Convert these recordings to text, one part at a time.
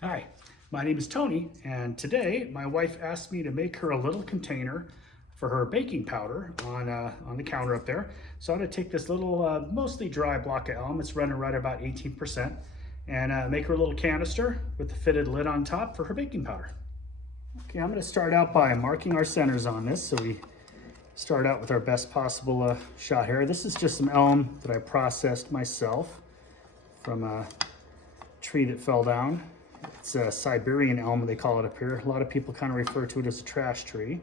Hi, my name is Tony, and today my wife asked me to make her a little container for her baking powder on the counter up there. So I'm going to take this little, mostly dry block of elm, it's running right about 18%, and make her a little canister with the fitted lid on top for her baking powder. Okay, I'm going to start out by marking our centers on this, so we start out with our best possible shot here. This is just some elm that I processed myself from a tree that fell down. It's a Siberian elm, they call it up here. A lot of people kind of refer to it as a trash tree.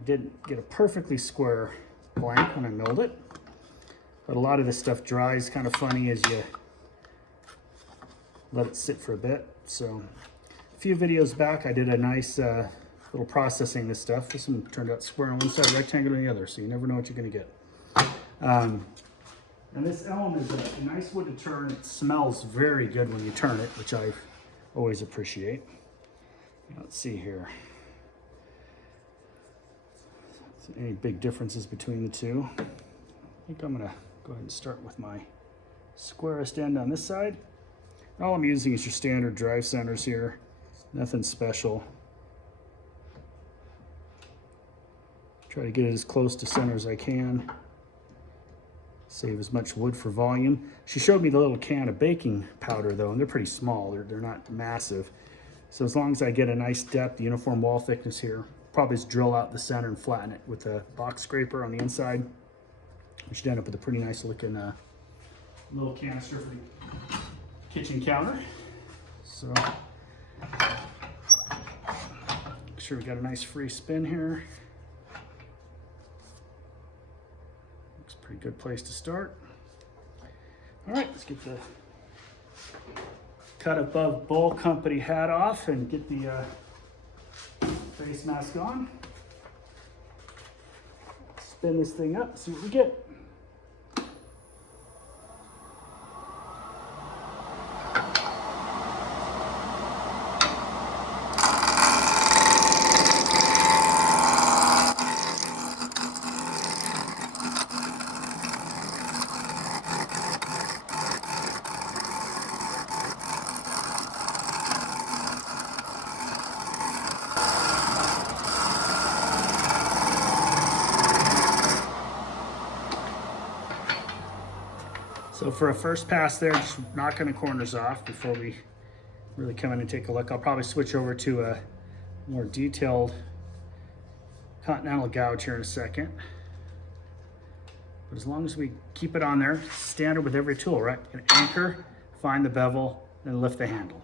I didn't get a perfectly square blank when I milled it, but a lot of this stuff dries kind of funny as you let it sit for a bit. So a few videos back, I did a nice little processing this stuff. This one turned out square on one side, rectangle on the other, so you never know what you're going to get. And this elm is a nice wood to turn. It smells very good when you turn it, which I always appreciate. Let's see here. Any big differences between the two? I think I'm gonna go ahead and start with my squarest end on this side. All I'm using is your standard drive centers here. Nothing special. Try to get it as close to center as I can. Save as much wood for volume. She showed me the little can of baking powder though, and they're pretty small. They're not massive. So as long as I get a nice depth, uniform wall thickness here, probably just drill out the center and flatten it with a box scraper on the inside. We should end up with a pretty nice looking little canister for the kitchen counter. So make sure we got a nice free spin here. Pretty good place to start. All right, let's get the cut above bowl company hat off and get the face mask on. Spin this thing up, see what we get. So for a first pass there, just knocking the corners off before we really come in and take a look. I'll probably switch over to a more detailed continental gouge here in a second. But as long as we keep it on there, standard with every tool, right? An anchor, find the bevel, then lift the handle.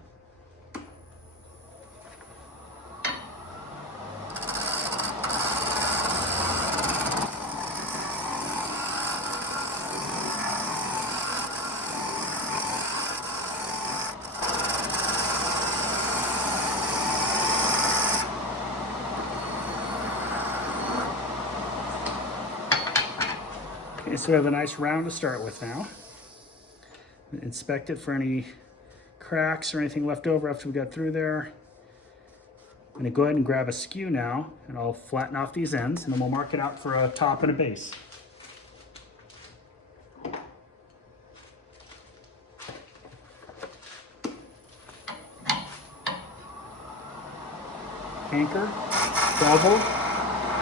Okay, so we have a nice round to start with now. Inspect it for any cracks or anything left over after we got through there. I'm gonna go ahead and grab a skew now, and I'll flatten off these ends, and then we'll mark it out for a top and a base. Anchor, bevel,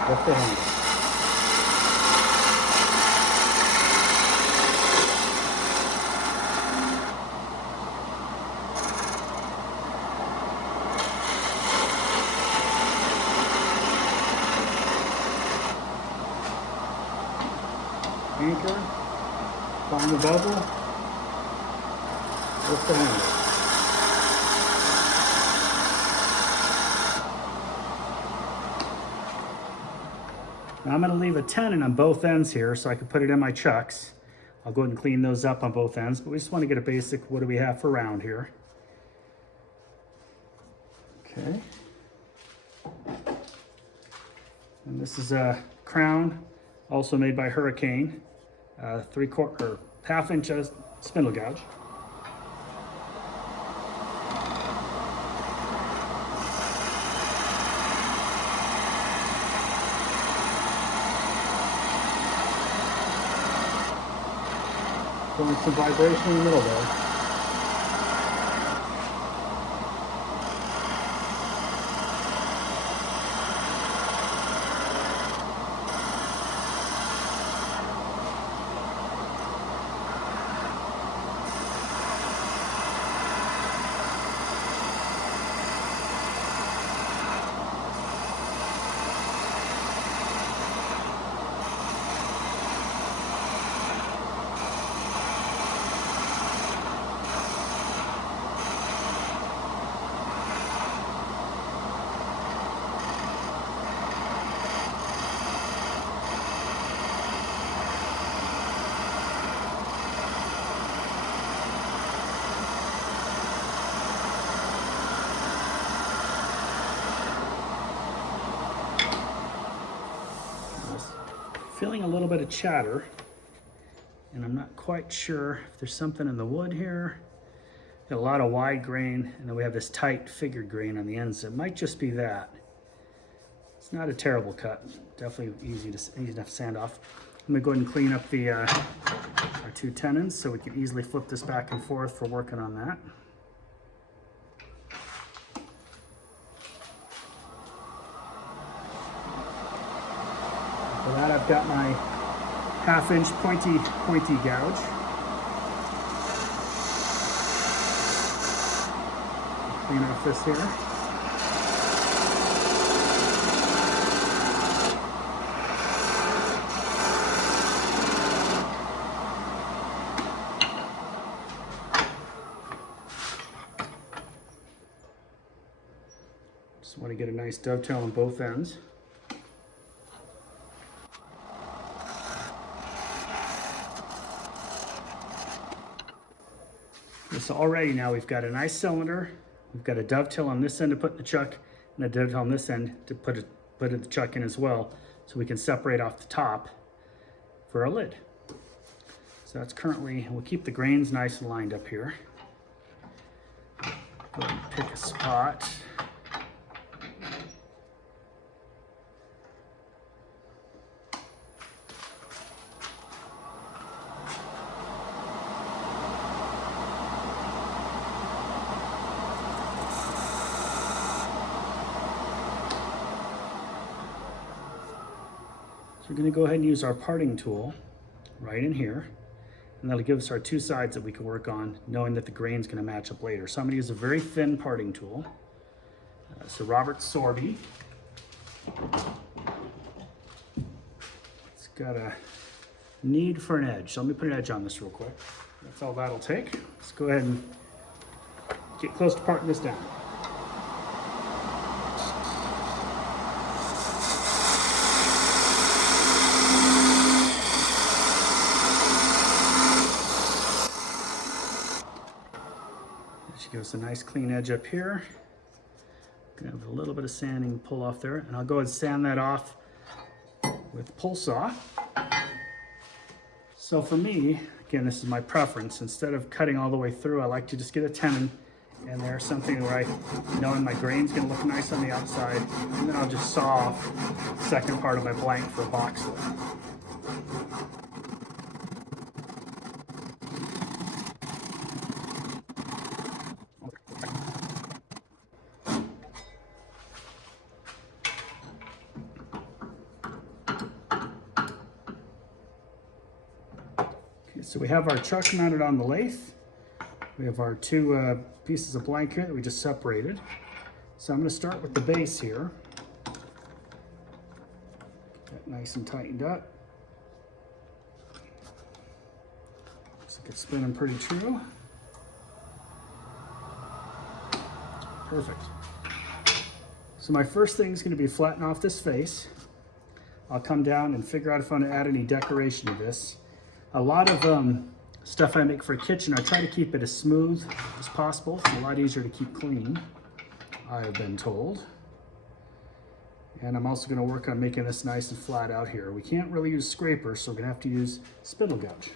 lift the handle. Anchor, find the bevel, lift the handle. Now I'm going to leave a tenon on both ends here so I can put it in my chucks. I'll go ahead and clean those up on both ends, but we just want to get a basic, what do we have for round here? Okay. And this is a crown, also made by Hurricane, 3/4 or half-inch spindle gouge. Going some vibration in the middle there. feeling a little bit of chatter, and I'm not quite sure if there's something in the wood here. Got a lot of wide grain, and then we have this tight figured grain on the ends. It might just be that. It's not a terrible cut. Definitely easy enough to sand off. I'm gonna go ahead and clean up the our 2 tenons so we can easily flip this back and forth for working on that. For that, I've got my 1/2-inch pointy gouge. Clean off this here. Just want to get a nice dovetail on both ends. So already now we've got a nice cylinder, we've got a dovetail on this end to put in the chuck, and a dovetail on this end to put the chuck in as well, so we can separate off the top for our lid. So that's currently, we'll keep the grains nice and lined up here. Go ahead and pick a spot. So we're going to go ahead and use our parting tool right in here, and that'll give us our 2 sides that we can work on, knowing that the grain's going to match up later. So I'm going to use a very thin parting tool. So Robert Sorby. It's got a need for an edge. So let me put an edge on this real quick. That's all that'll take. Let's go ahead and get close to parting this down. Give us a nice clean edge up here. Gonna have a little bit of sanding pull off there, and I'll go ahead and sand that off with pull saw. So for me, again, this is my preference. Instead of cutting all the way through, I like to just get a tenon in there, something where I know my grain's gonna look nice on the outside, and then I'll just saw off the second part of my blank for a box lid. So we have our chuck mounted on the lathe. We have our 2 pieces of blank here that we just separated. So I'm going to start with the base here. Get that nice and tightened up. Looks like it's spinning pretty true. Perfect. So my first thing is going to be flatten off this face. I'll come down and figure out if I want to add any decoration to this. A lot of stuff I make for a kitchen, I try to keep it as smooth as possible. It's a lot easier to keep clean, I have been told. And I'm also going to work on making this nice and flat out here. We can't really use scrapers, so we're going to have to use spindle gouge.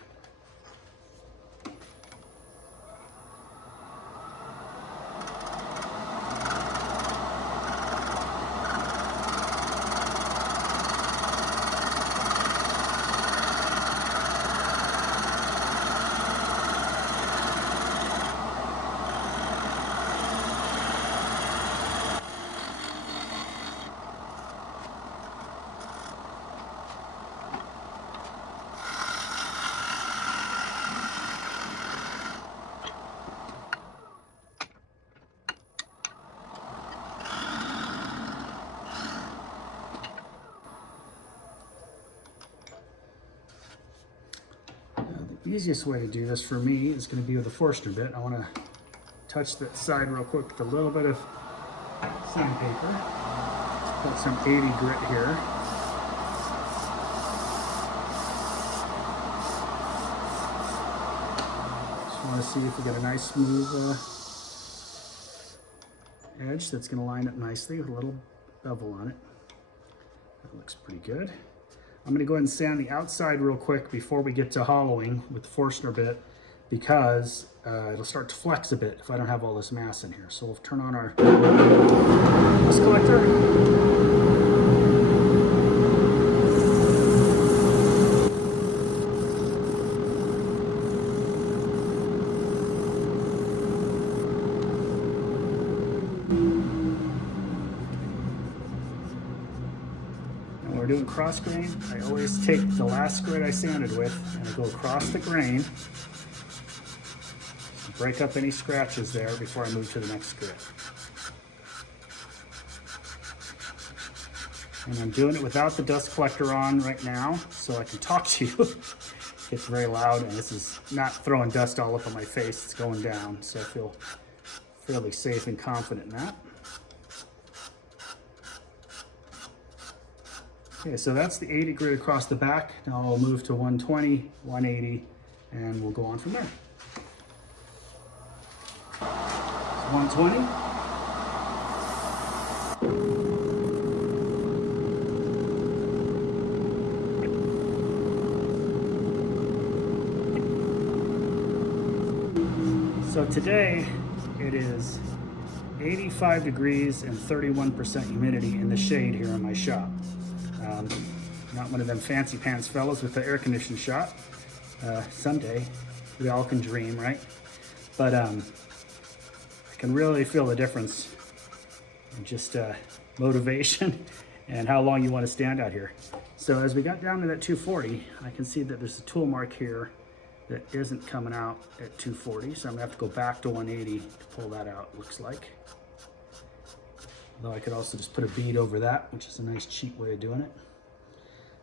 The easiest way to do this for me is going to be with a Forstner bit. I want to touch that side real quick with a little bit of sandpaper. Put some 80 grit here. Just want to see if we get a nice smooth edge that's going to line up nicely with a little bevel on it. That looks pretty good. I'm gonna go ahead and sand the outside real quick before we get to hollowing with the Forstner bit, because it'll start to flex a bit if I don't have all this mass in here. So we'll turn on our dust collector. When we're doing cross grain, I always take the last grit I sanded with and I go across the grain, break up any scratches there before I move to the next grit. And I'm doing it without the dust collector on right now so I can talk to you. It's very loud and this is not throwing dust all up on my face, it's going down, so I feel fairly safe and confident in that. Okay, so that's the 80 grit across the back. Now I'll move to 120, 180, and we'll go on from there. So 120. So today it is 85 degrees and 31% humidity in the shade here in my shop. Not one of them fancy pants fellas with the air conditioned shop. Someday we all can dream, right? But I can really feel the difference in just motivation and how long you want to stand out here. So as we got down to that 240, I can see that there's a tool mark here that isn't coming out at 240, so I'm gonna have to go back to 180 to pull that out, looks like. Although I could also just put a bead over that, which is a nice cheap way of doing it.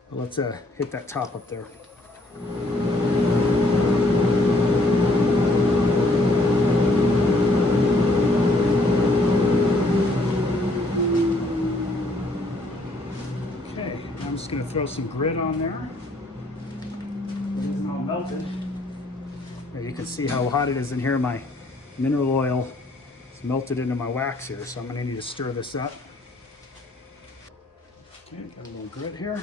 But let's hit that top up there. Okay, I'm just gonna throw some grit on there. It isn't all melted. There, you can see how hot it is in here. My mineral oil is melted into my wax here, so I'm gonna need to stir this up. Okay, got a little grit here.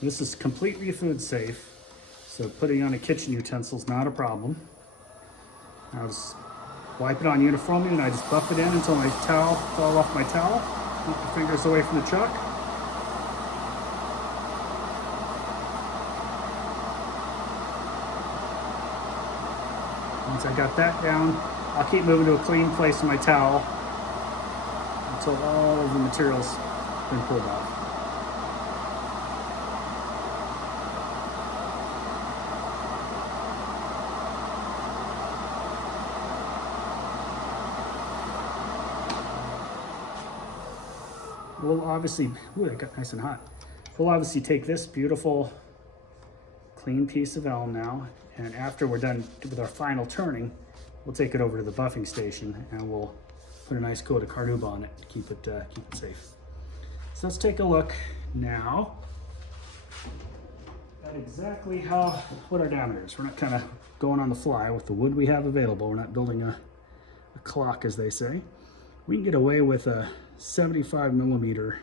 This is completely food safe, so putting on a kitchen utensil is not a problem. I'll just wipe it on uniformly and I just buff it in until my towel falls off my towel. Keep the fingers away from the chuck. Once I got that down, I'll keep moving to a clean place in my towel until all of the material's been pulled off. We'll obviously, ooh, it got nice and hot. We'll obviously take this beautiful, clean piece of elm now, and after we're done with our final turning, we'll take it over to the buffing station and we'll put a nice coat of carnauba on it to keep it safe. So let's take a look now at exactly what our diameter is. We're not kind of going on the fly with the wood we have available. We're not building a clock, as they say. We can get away with a 75 millimeter,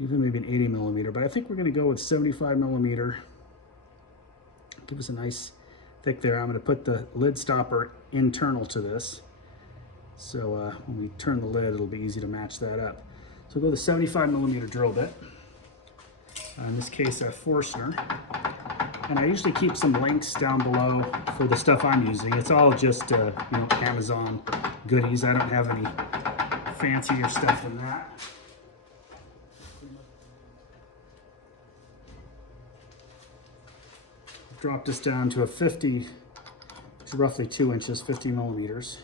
even maybe an 80 millimeter, but I think we're going to go with 75 millimeter. Give us a nice thick there. I'm going to put the lid stopper internal to this, so when we turn the lid, it'll be easy to match that up. So we'll go the 75 millimeter drill bit. In this case, a Forstner. And I usually keep some links down below for the stuff I'm using. It's all just Amazon goodies. I don't have any fancier stuff than that. Drop this down to a 50, to roughly 2 inches, 50 millimeters.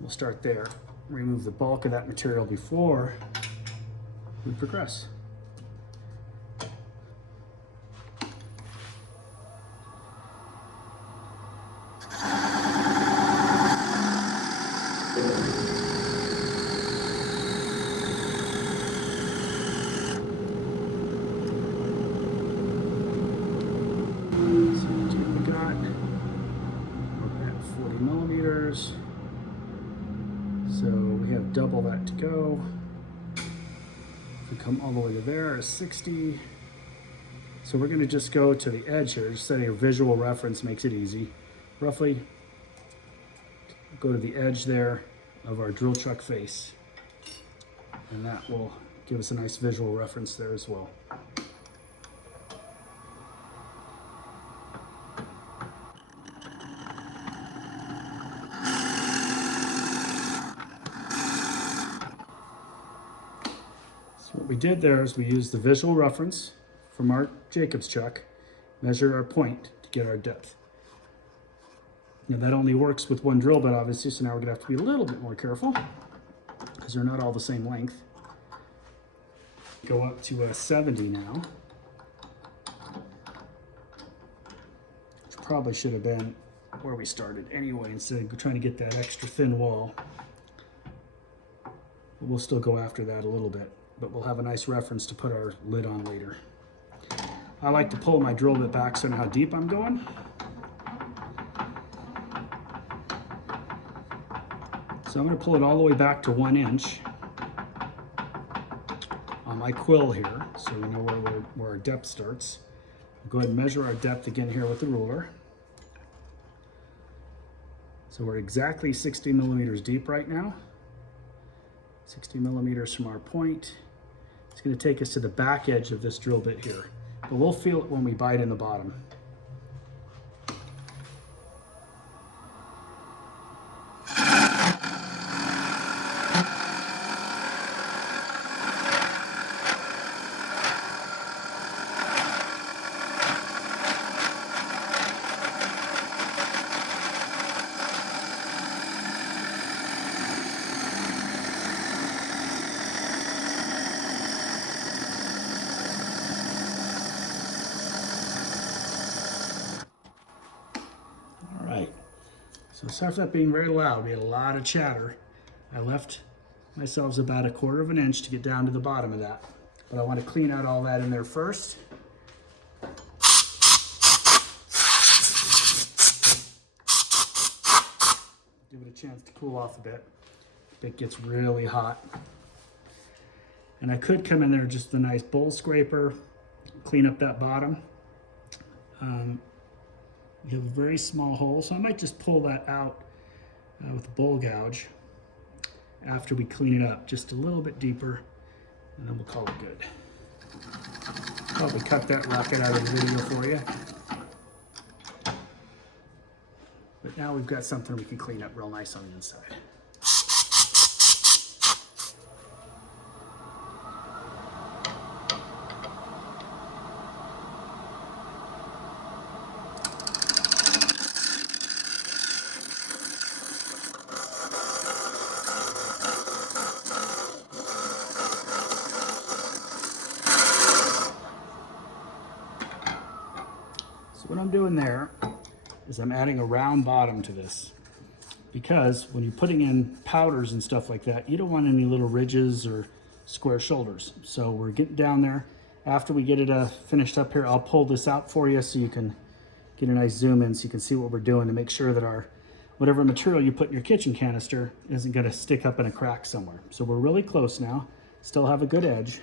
We'll start there. Remove the bulk of that material before we progress. We come all the way to there, 60. So we're gonna just go to the edge here, just setting a visual reference makes it easy. Roughly go to the edge there of our drill chuck face. And that will give us a nice visual reference there as well. What we did there is we used the visual reference from our Jacobs chuck, measured our point to get our depth. Now that only works with one drill bit obviously, so now we're gonna have to be a little bit more careful because they're not all the same length. Go up to 70 now. Which probably should have been where we started anyway, instead of trying to get that extra thin wall. But we'll still go after that a little bit, but we'll have a nice reference to put our lid on later. I like to pull my drill bit back so I know how deep I'm going. So I'm going to pull it all the way back to 1 inch on my quill here, so we know where our depth starts. We'll go ahead and measure our depth again here with the ruler. So we're exactly 60 millimeters deep right now. 60 millimeters from our point. It's going to take us to the back edge of this drill bit here, but we'll feel it when we bite in the bottom. So sorry for that being very loud. We had a lot of chatter. I left myself about 1/4 inch to get down to the bottom of that. But I want to clean out all that in there first. Give it a chance to cool off a bit. It gets really hot. And I could come in there just with a nice bowl scraper, clean up that bottom. You have a very small hole, so I might just pull that out with a bowl gouge after we clean it up just a little bit deeper, and then we'll call it good. Probably cut that rocket out of the video for you. But now we've got something we can clean up real nice on the inside. So what I'm doing there is I'm adding a round bottom to this, because when you're putting in powders and stuff like that, you don't want any little ridges or square shoulders. So we're getting down there. After we get it finished up here, I'll pull this out for you so you can get a nice zoom in so you can see what we're doing to make sure that our whatever material you put in your kitchen canister isn't going to stick up in a crack somewhere. So we're really close now. Still have a good edge.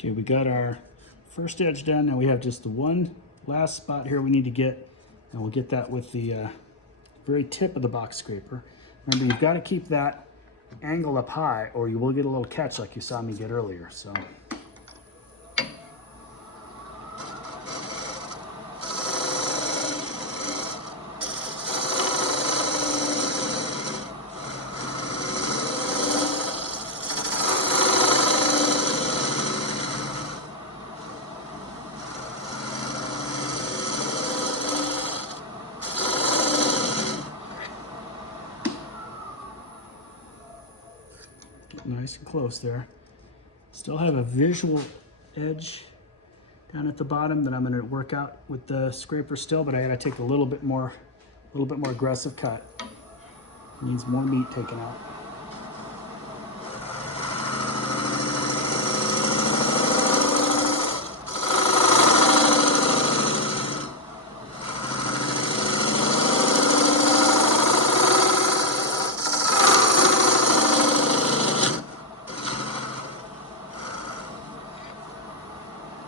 Okay, we got our first edge done. Now we have just the one last spot here we need to get, and we'll get that with the very tip of the box scraper. Remember, you've got to keep that angle up high or you will get a little catch like you saw me get earlier. So. Nice and close there. Still have a visual edge down at the bottom that I'm going to work out with the scraper still, but I got to take a little bit more aggressive cut. It needs more meat taken out.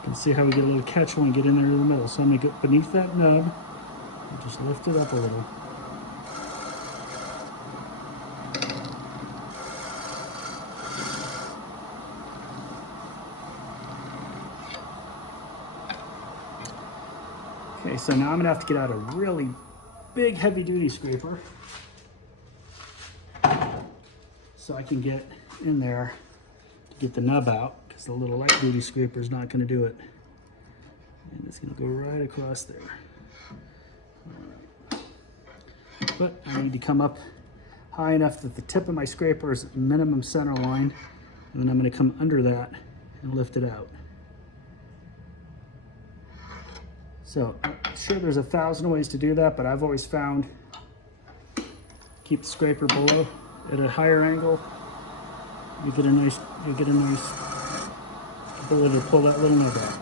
You can see how we get a little catch when we get in there in the middle. So I'm going to get beneath that nub and just lift it up a little. Okay, so now I'm going to have to get out a really big heavy-duty scraper so I can get in there to get the nub out, because the little light-duty scraper is not going to do it. And it's going to go right across there. All right. But I need to come up high enough that the tip of my scraper is minimum center line, and then I'm going to come under that and lift it out. So I'm sure there's 1,000 ways to do that, but I've always found keep the scraper below at a higher angle. You get a nice ability to pull that little nub out.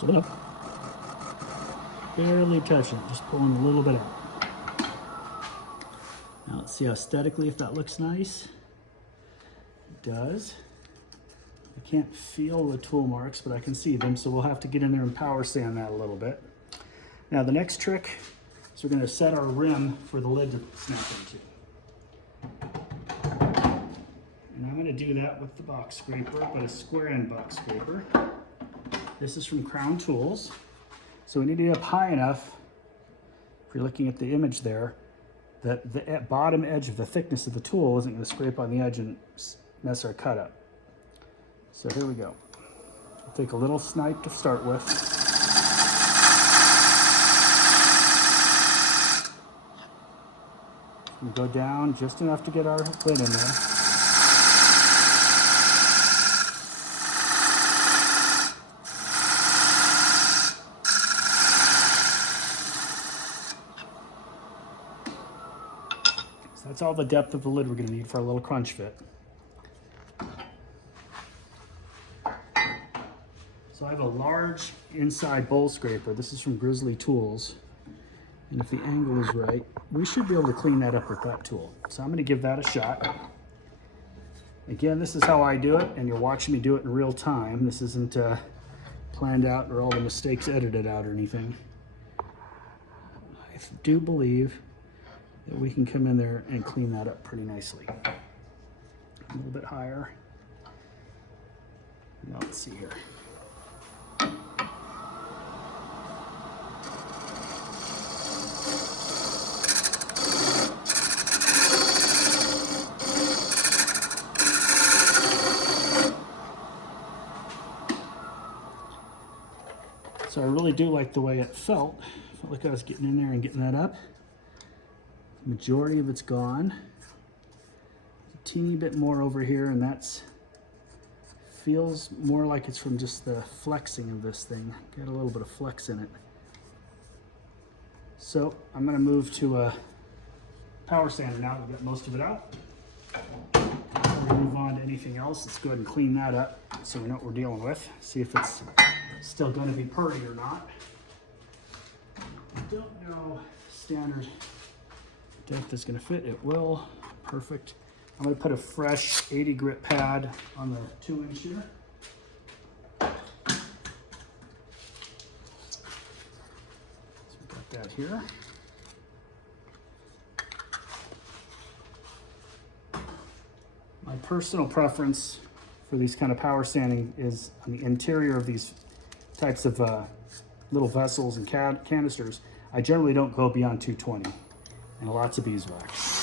So enough. Barely touching it, just pulling a little bit out. Now let's see aesthetically if that looks nice. Does. I can't feel the tool marks, but I can see them, so we'll have to get in there and power sand that a little bit. Now the next trick is we're going to set our rim for the lid to snap into. And I'm going to do that with the box scraper, but a square end box scraper. This is from Crown Tools. So we need to get up high enough, if you're looking at the image there, that the bottom edge of the thickness of the tool isn't going to scrape on the edge and mess our cut up. So here we go. I'll take a little snipe to start with. We go down just enough to get our lid in there. So that's all the depth of the lid we're going to need for our little crunch fit. So I have a large inside bowl scraper. This is from Grizzly Tools. And if the angle is right, we should be able to clean that up with that tool. So I'm going to give that a shot. Again, this is how I do it, and you're watching me do it in real time. This isn't planned out or all the mistakes edited out or anything. I do believe that we can come in there and clean that up pretty nicely. A little bit higher. Now let's see here. So I really do like the way it felt. I felt like I was getting in there and getting that up. The majority of it's gone. A teeny bit more over here, and that's feels more like it's from just the flexing of this thing. Got a little bit of flex in it. So I'm going to move to a power sander now. We've got most of it out. Before we move on to anything else, let's go ahead and clean that up so we know what we're dealing with. See if it's still going to be purdy or not. I don't know standard depth is going to fit. It will. Perfect. I'm going to put a fresh 80 grit pad on the 2-inch here. So we got that here. My personal preference for these kind of power sanding is on the interior of these types of little vessels and canisters. I generally don't go beyond 220 and lots of beeswax.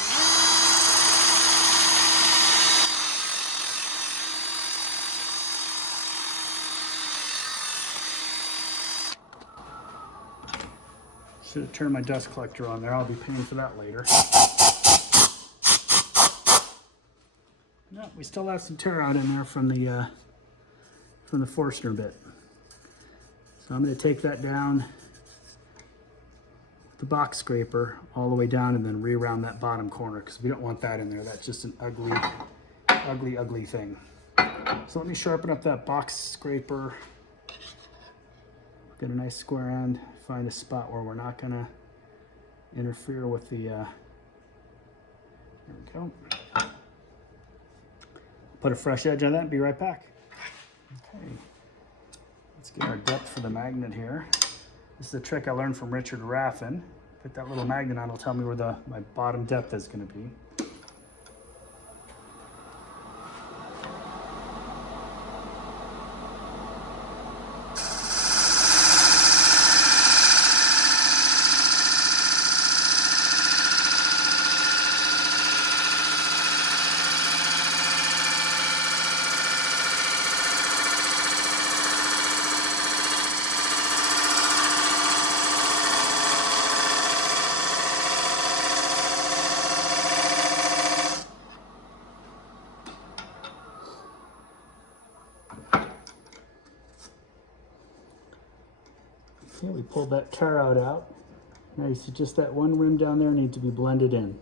Should have turned my dust collector on there. I'll be paying for that later. No, we still have some tear out in there from the Forstner bit. So I'm going to take that down with the box scraper all the way down and then re-round that bottom corner because we don't want that in there. That's just an ugly, ugly, ugly thing. So let me sharpen up that box scraper. Get a nice square end. Find a spot where we're not going to interfere with the... there we go. Put a fresh edge on that and be right back. Okay. Let's get our depth for the magnet here. This is a trick I learned from Richard Raffin. Put that little magnet on, it'll tell me where my bottom depth is going to be. Okay, we pulled that tar out. Now you see just that one rim down there needs to be blended in.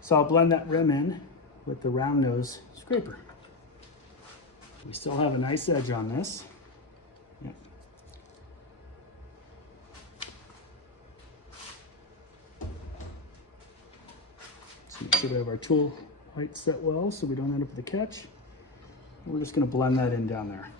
So I'll blend that rim in with the round nose scraper. We still have a nice edge on this. Yep. So make sure we have our tool height set well so we don't end up with a catch. We're just going to blend that in down there.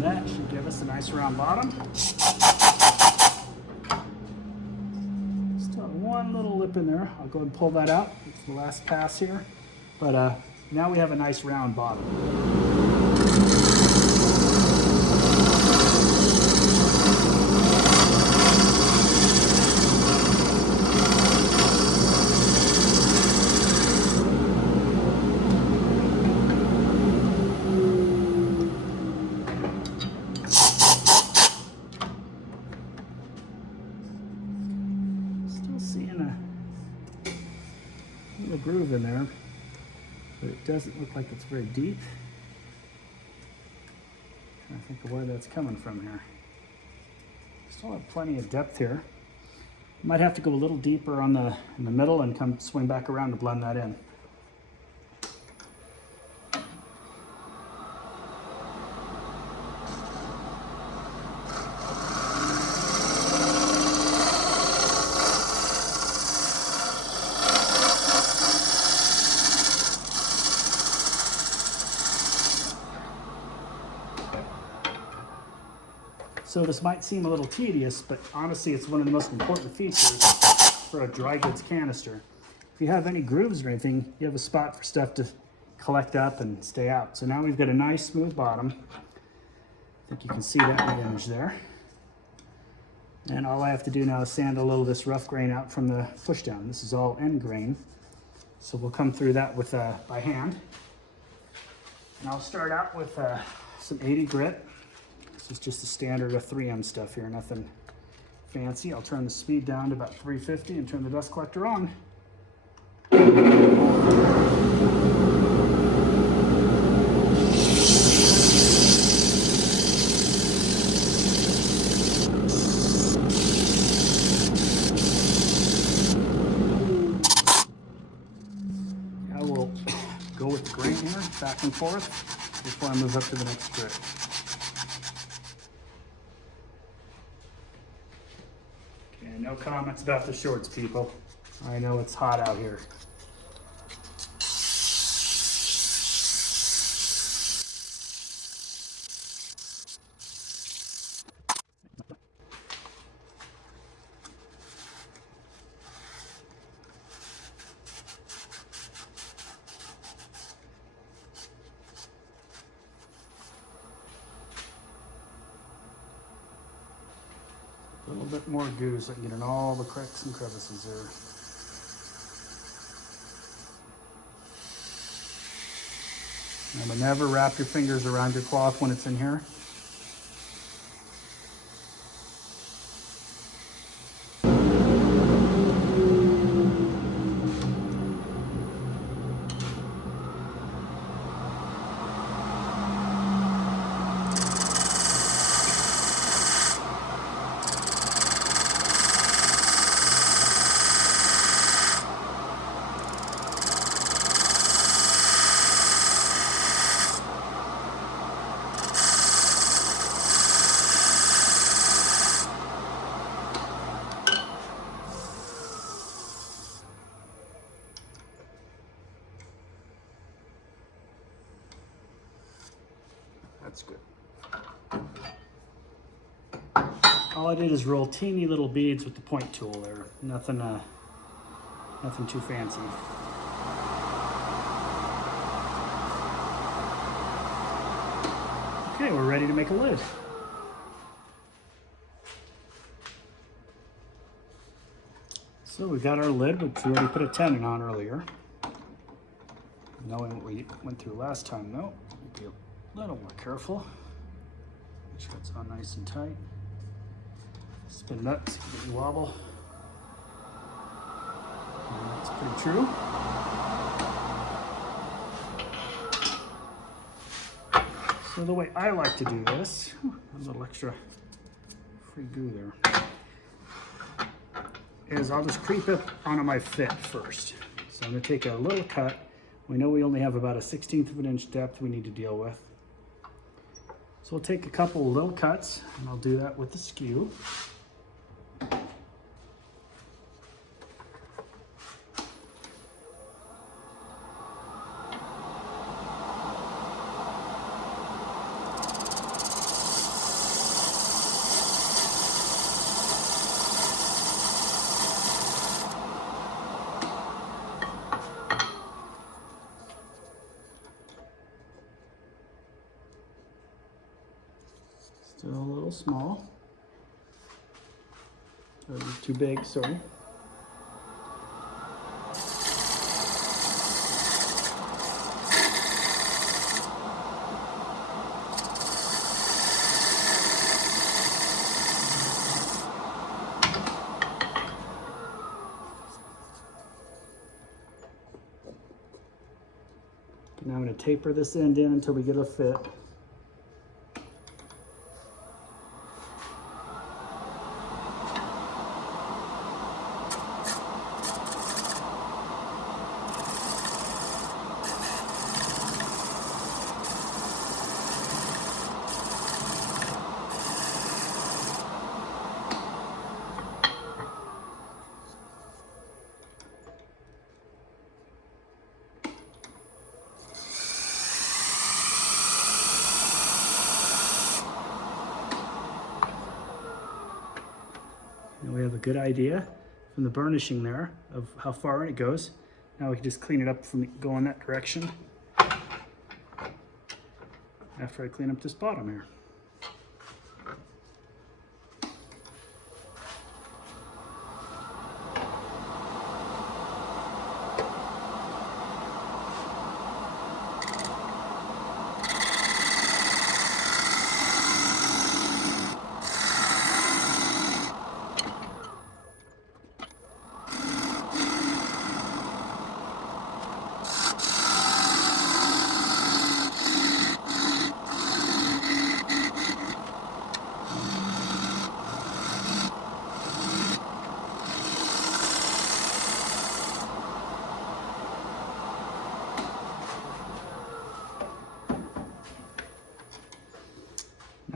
That should give us a nice round bottom. Still have one little lip in there. I'll go ahead and pull that out. It's the last pass here. But now we have a nice round bottom. Little groove in there, but it doesn't look like it's very deep. Trying to think of where that's coming from here. Still have plenty of depth here. Might have to go a little deeper in the middle and come swing back around to blend that in. So this might seem a little tedious, but honestly it's one of the most important features for a dry goods canister. If you have any grooves or anything, you have a spot for stuff to collect up and stay out. So now we've got a nice smooth bottom. I think you can see that in the image there. And all I have to do now is sand a little of this rough grain out from the push down. This is all end grain. So we'll come through that with by hand. And I'll start out with some 80 grit. This is just the standard of 3M stuff here, nothing fancy. I'll turn the speed down to about 350 and turn the dust collector on. I will go with the grain here, back and forth, before I move up to the next grit. No comments about the shorts, people. I know it's hot out here. little bit more goo so I can get in all the cracks and crevices there. Remember, never wrap your fingers around your cloth when it's in here. That's good. All I did is roll teeny little beads with the point tool there. Nothing too fancy. Okay, we're ready to make a lid. So we got our lid, which we already put a tenon on earlier. Knowing what we went through last time though, be a little more careful. Make sure it's on nice and tight. Spin it up so it doesn't wobble. And that's pretty true. So the way I like to do this, a little extra free goo there, is I'll just creep it onto my fit first. So I'm gonna take a little cut. We know we only have about a 1/16 of an inch depth we need to deal with. So we'll take a couple little cuts, and I'll do that with the skew. Still a little small. Or too big, sorry. Now I'm going to taper this end in until we get a fit. Now we have a good idea from the burnishing there of how far in it goes. Now we can just clean it up from going that direction after I clean up this bottom here.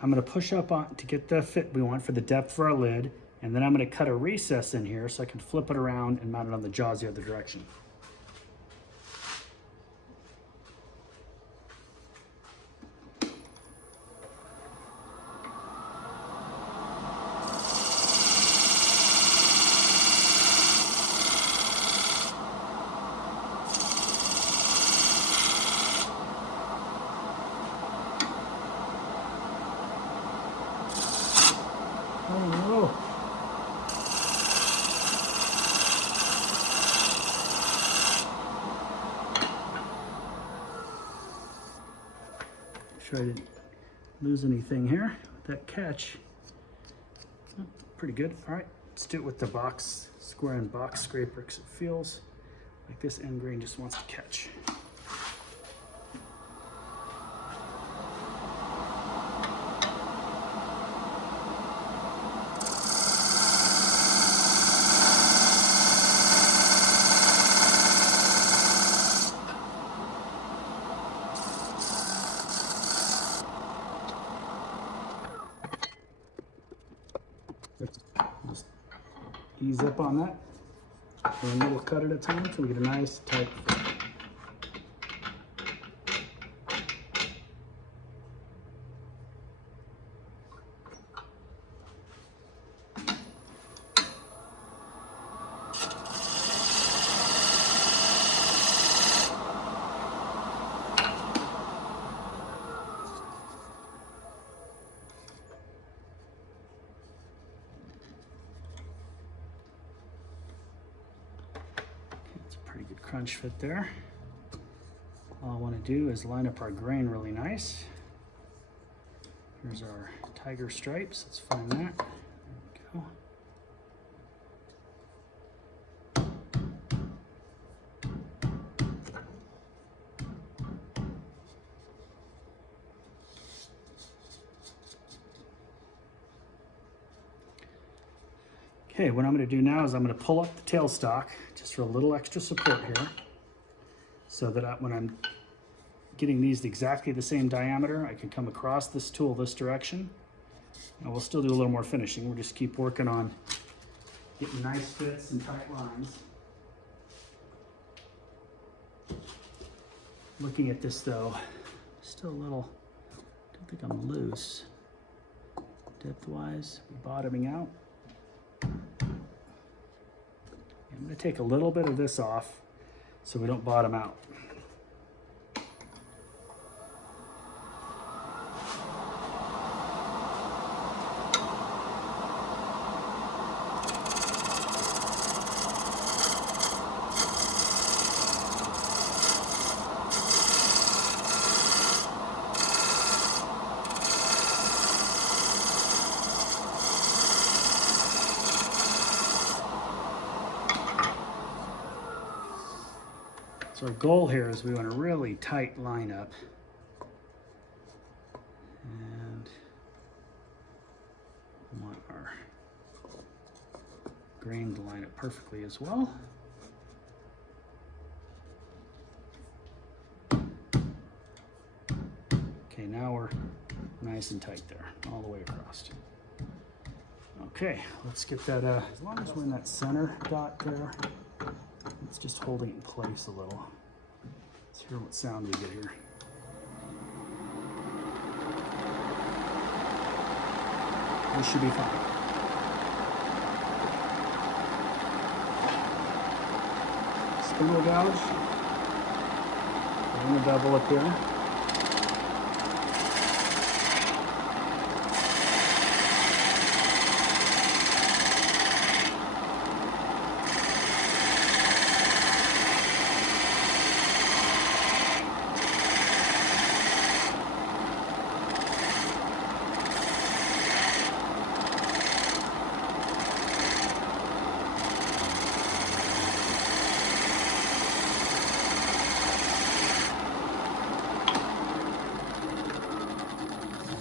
I'm going to push up on to get the fit we want for the depth for our lid, and then I'm going to cut a recess in here so I can flip it around and mount it on the jaws the other direction. Oh no. sure I didn't lose anything here with that catch. Oh, pretty good. All right, let's do it with the square and box scraper, because it feels like this end grain just wants to catch. Just ease up on that. One little cut at a time so we get a nice tight fit. Pretty good crunch fit there. All I want to do is line up our grain really nice. Here's our tiger stripes. Let's find that. There we go. Okay, what I'm going to do now is I'm going to pull up the tailstock just for a little extra support here, so that when I'm getting these exactly the same diameter, I can come across this tool this direction. And we'll still do a little more finishing. We'll just keep working on getting nice fits and tight lines. Looking at this though, still a little, I don't think I'm loose. Depth-wise, bottoming out. I'm going to take a little bit of this off so we don't bottom out. So our goal here is we want a really tight line up. And we want our grain to line up perfectly as well. Okay, now we're nice and tight there, all the way across. Okay, let's get that, as long as we're in that center dot there, it's just holding it in place a little. Let's hear what sound we get here. This should be fine. Spindle gouge. And a double up there.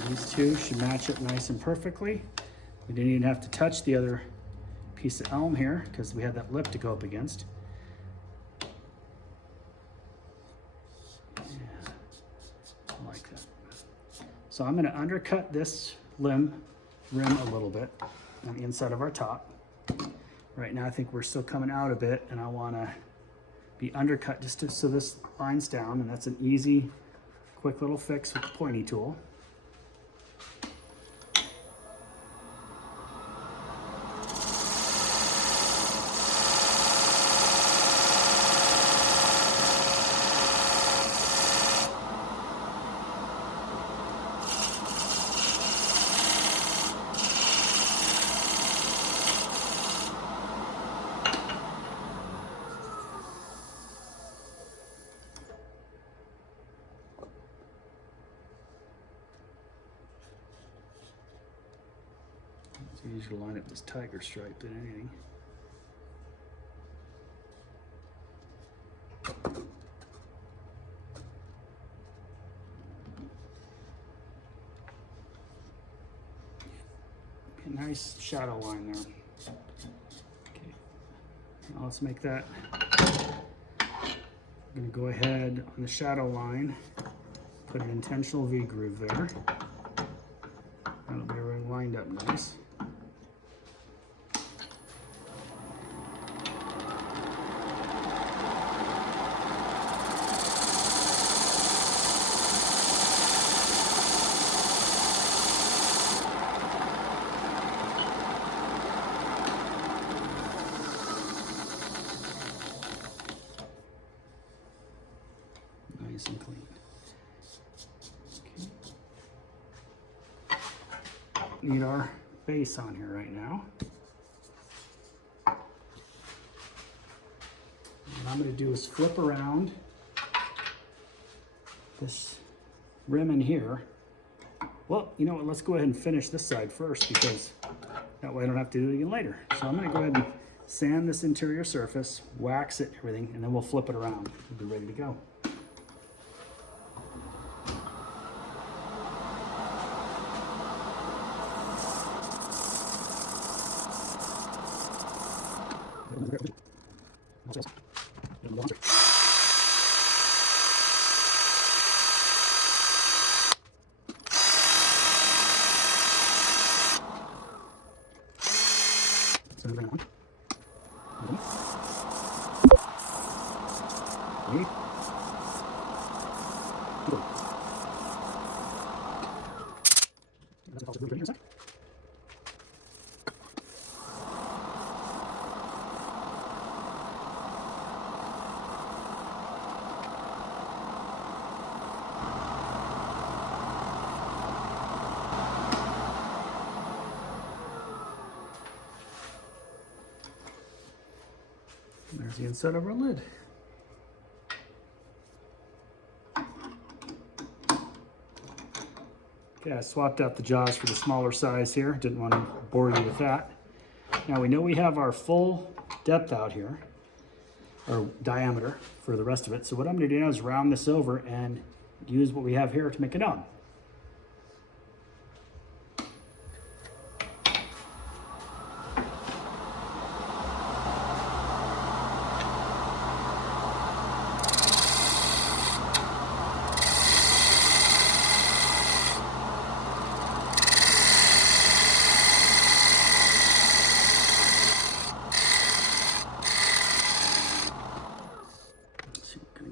These two should match up nice and perfectly. We didn't even have to touch the other piece of elm here because we had that lip to go up against. Yeah, I like that. So I'm going to undercut this rim a little bit on the inside of our top. Right now I think we're still coming out a bit, and I want to be undercut just so this lines down, and that's an easy, quick little fix with the pointy tool. Easier to line up this tiger stripe than anything. A nice shadow line there. Okay, now let's make that. I'm going to go ahead on the shadow line, put an intentional V groove there. That'll be everything lined up nice. Nice and clean. Okay. Need our base on here right now. What I'm going to do is flip around this rim in here. Well, you know what, let's go ahead and finish this side first, because that way I don't have to do it again later. So I'm going to go ahead and sand this interior surface, wax it, everything, and then we'll flip it around. We'll be ready to go. There's the inside of our lid. Okay, I swapped out the jaws for the smaller size here. Didn't want to bore you with that. Now we know we have our full depth out here, or diameter for the rest of it. So what I'm going to do now is round this over and use what we have here to make a dome.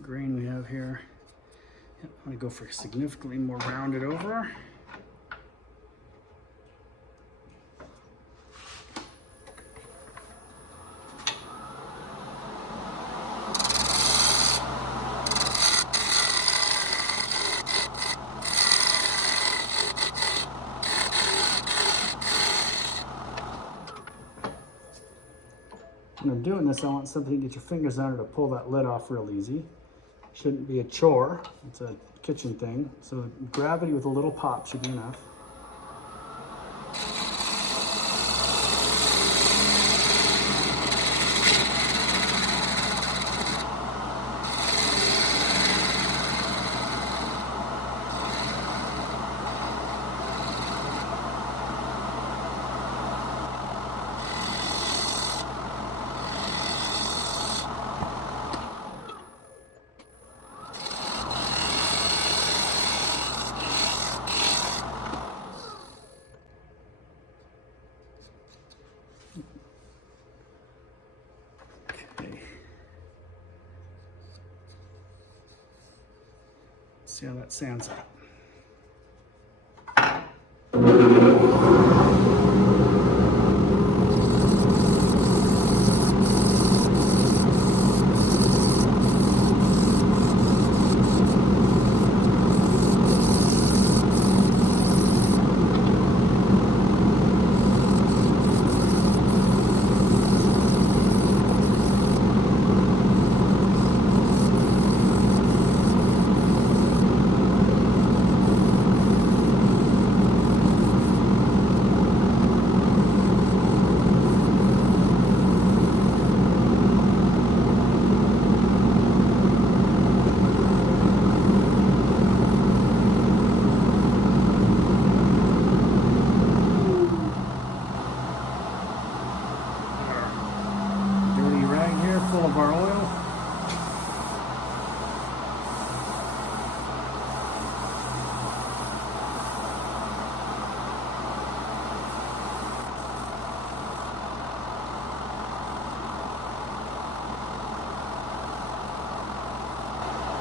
Grain we have here. Yep, I'm going to go for significantly more rounded over. When I'm doing this, I want something to get your fingers under to pull that lid off real easy. Shouldn't be a chore, it's a kitchen thing. So gravity with a little pop should be enough. See how that sands out.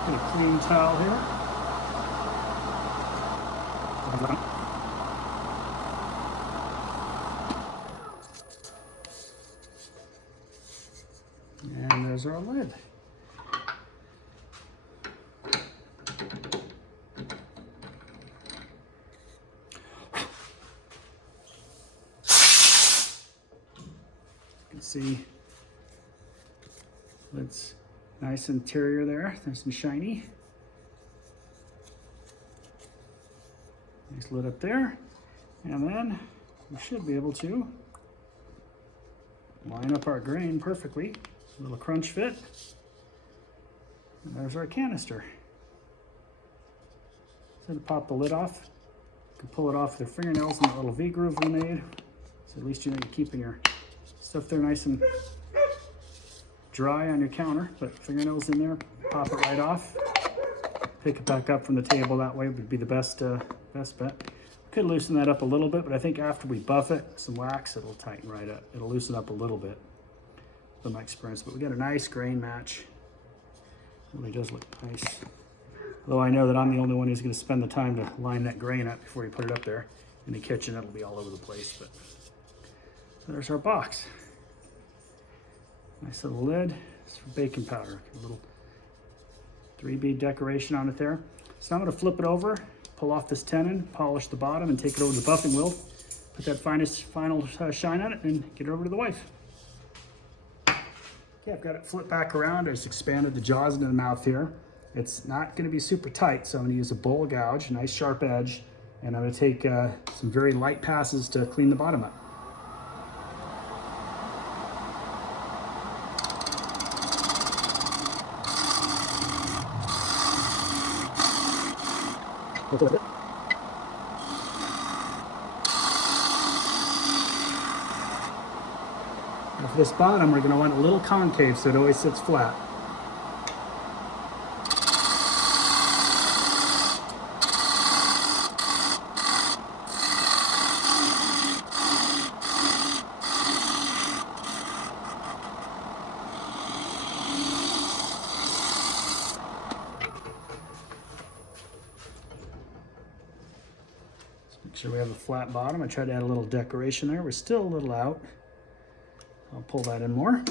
Get a clean towel here. And there's our lid. You can see it's nice interior there. Nice and shiny. Nice lid up there. And then we should be able to line up our grain perfectly. A little crunch fit. And there's our canister. So to pop the lid off, you can pull it off with your fingernails in that little V groove we made. So at least you know you're keeping your stuff there nice and dry on your counter. Put fingernails in there, pop it right off. Pick it back up from the table that way would be the best bet. Could loosen that up a little bit, but I think after we buff it, some wax, it'll tighten right up. It'll loosen up a little bit from my experience, but we got a nice grain match. It really does look nice. Although I know that I'm the only one who's going to spend the time to line that grain up before you put it up there. In the kitchen, it'll be all over the place, but there's our box. Nice little lid. It's for baking powder. A little 3-bead decoration on it there. So I'm going to flip it over, pull off this tenon, polish the bottom, and take it over to the buffing wheel. Put that final shine on it, and get it over to the wife. Okay, I've got it flipped back around. I just expanded the jaws into the mouth here. It's not going to be super tight, so I'm going to use a bowl gouge, a nice sharp edge, and I'm going to take some very light passes to clean the bottom up. Now for this bottom, we're going to want a little concave so it always sits flat. Make sure we have a flat bottom. I tried to add a little decoration there. We're still a little out. I'll pull that in more.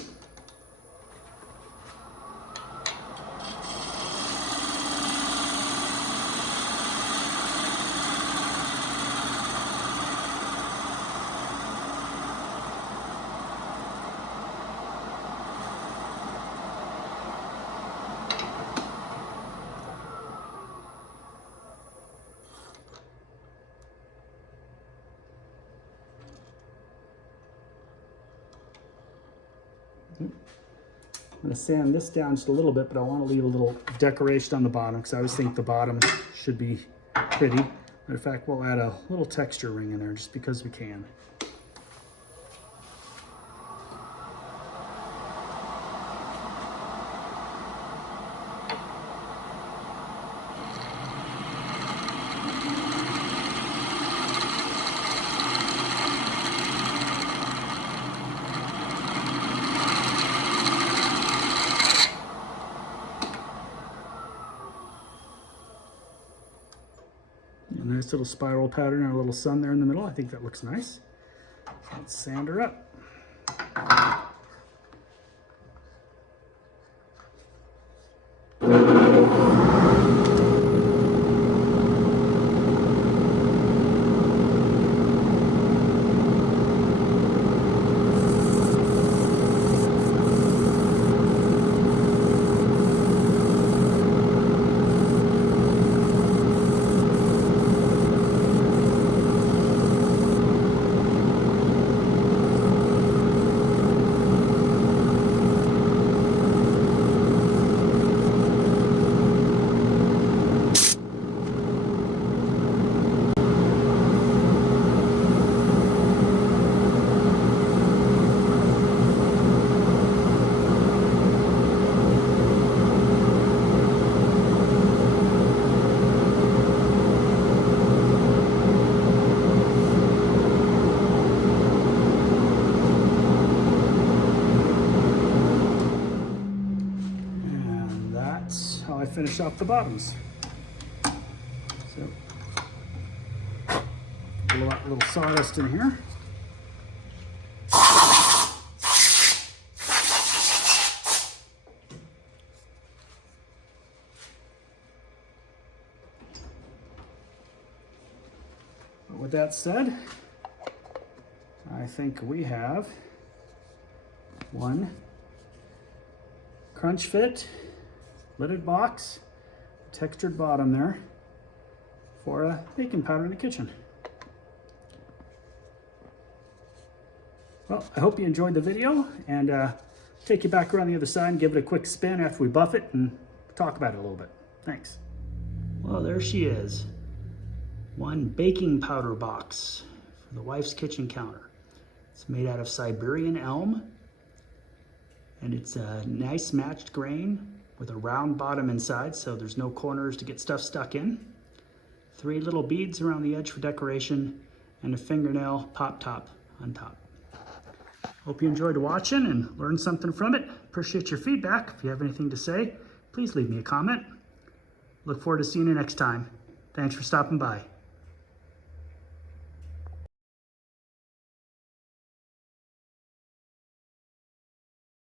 I'm going to sand this down just a little bit, but I want to leave a little decoration on the bottom because I always think the bottom should be pretty. In fact, we'll add a little texture ring in there just because we can. A nice little spiral pattern and a little sun there in the middle. I think that looks nice. So let's sand her up. how I finish off the bottoms. So, a little sawdust in here. But with that said, I think we have one crunch fit lidded box, textured bottom there for a baking powder in the kitchen. Well, I hope you enjoyed the video, and take you back around the other side and give it a quick spin after we buff it and talk about it a little bit. Thanks. Well, there she is. One baking powder box for the wife's kitchen counter. It's made out of Siberian elm, and it's a nice matched grain with a round bottom inside, so there's no corners to get stuff stuck in. 3 little beads around the edge for decoration, and a fingernail pop top on top. Hope you enjoyed watching and learned something from it. Appreciate your feedback. If you have anything to say, please leave me a comment. Look forward to seeing you next time. Thanks for stopping by.